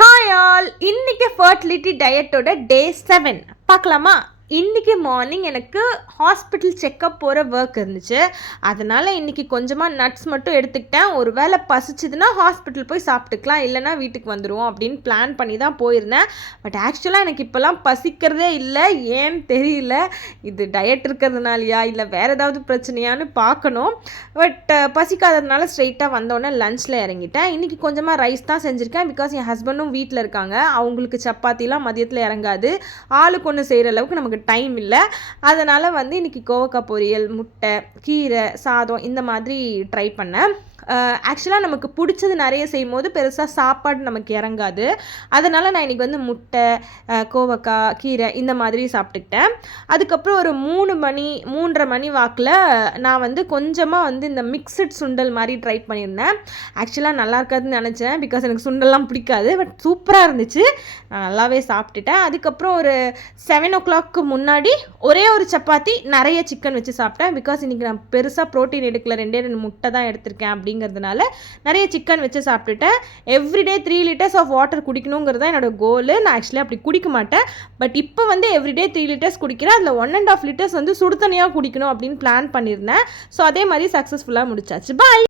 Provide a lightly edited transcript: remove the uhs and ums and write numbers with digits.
Hi all, இன்னைக்கு fertility டயட்டோட டே 7 பார்க்கலாமா? இன்றைக்கி மார்னிங் எனக்கு ஹாஸ்பிட்டல் செக்கப் போகிற ஒர்க் இருந்துச்சு. அதனால் இன்றைக்கி கொஞ்சமாக நட்ஸ் மட்டும் எடுத்துக்கிட்டேன். ஒரு வேளை பசிச்சுதுன்னா ஹாஸ்பிட்டல் போய் சாப்பிட்டுக்கலாம், இல்லைனா வீட்டுக்கு வந்துடுவோம் அப்படின்னு பிளான் பண்ணி தான் போயிருந்தேன். பட் ஆக்சுவலாக எனக்கு இப்போல்லாம் பசிக்கிறதே இல்லை, ஏன்னு தெரியல. இது டயட் இருக்கிறதுனாலையா இல்லை வேறு ஏதாவது பிரச்சனையான்னு பார்க்கணும். பட் பசிக்காததுனால ஸ்ட்ரெயிட்டாக வந்தோடனே லஞ்சில் இறங்கிட்டேன். இன்றைக்கி கொஞ்சமாக ரைஸ் தான் செஞ்சுருக்கேன். பிகாஸ் என் ஹஸ்பண்டும் வீட்டில் இருக்காங்க. அவங்களுக்கு சப்பாத்திலாம் மதியத்தில் இறங்காது. ஆளுக்கு ஒன்று செய்கிற அளவுக்கு நமக்கு டைம் இல்லை. அதனால் இன்றைக்கி கோவக்காய் பொரியல், முட்டை, கீரை, சாதம் இந்த மாதிரி ட்ரை பண்ணேன். ஆக்சுவலாக நமக்கு பிடிச்சது நிறைய செய்யும் போது பெருசாக சாப்பாடு நமக்கு இறங்காது. அதனால் நான் இன்றைக்கி முட்டை, கோவக்காய், கீரை இந்த மாதிரி சாப்பிட்டுக்கிட்டேன். அதுக்கப்புறம் ஒரு 3:30 மணி வாக்கில் நான் கொஞ்சமாக இந்த மிக்சட் சுண்டல் மாதிரி ட்ரை பண்ணியிருந்தேன். ஆக்சுவலாக நல்லா இருக்காதுன்னு நினச்சேன், பிகாஸ் எனக்கு சுண்டல்லாம் பிடிக்காது. பட் சூப்பராக இருந்துச்சு, நான் நல்லாவே சாப்பிட்டுட்டேன். அதுக்கப்புறம் ஒரு 7 o'clock முன்னாடி ஒரே ஒரு சப்பாத்தி நிறைய சிக்கன் வச்சு சாப்பிட்டேன். பிகாஸ் இன்றைக்கி நான் பெருசாக ப்ரோட்டீன் எடுக்கல, 2 முட்டை தான் எடுத்திருக்கேன். அப்படிங்கிறதுனால நிறைய சிக்கன் வச்சு சாப்பிட்டுட்டேன். எவ்ரிடே 3 liters ஆஃப் வாட்டர் குடிக்கணுங்கிறது தான் என்னோடய கோலு. நான் ஆக்சுவலி அப்படி குடிக்க மாட்டேன். பட் இப்போ எவ்ரிடே 3 liters குடிக்கிறேன். அதில் 1.5 liters சுடு தண்ணியாக குடிக்கணும் அப்படின்னு பிளான் பண்ணியிருந்தேன். ஸோ அதே மாதிரி சக்ஸஸ்ஃபுல்லாக முடிச்சாச்சு. பாய்.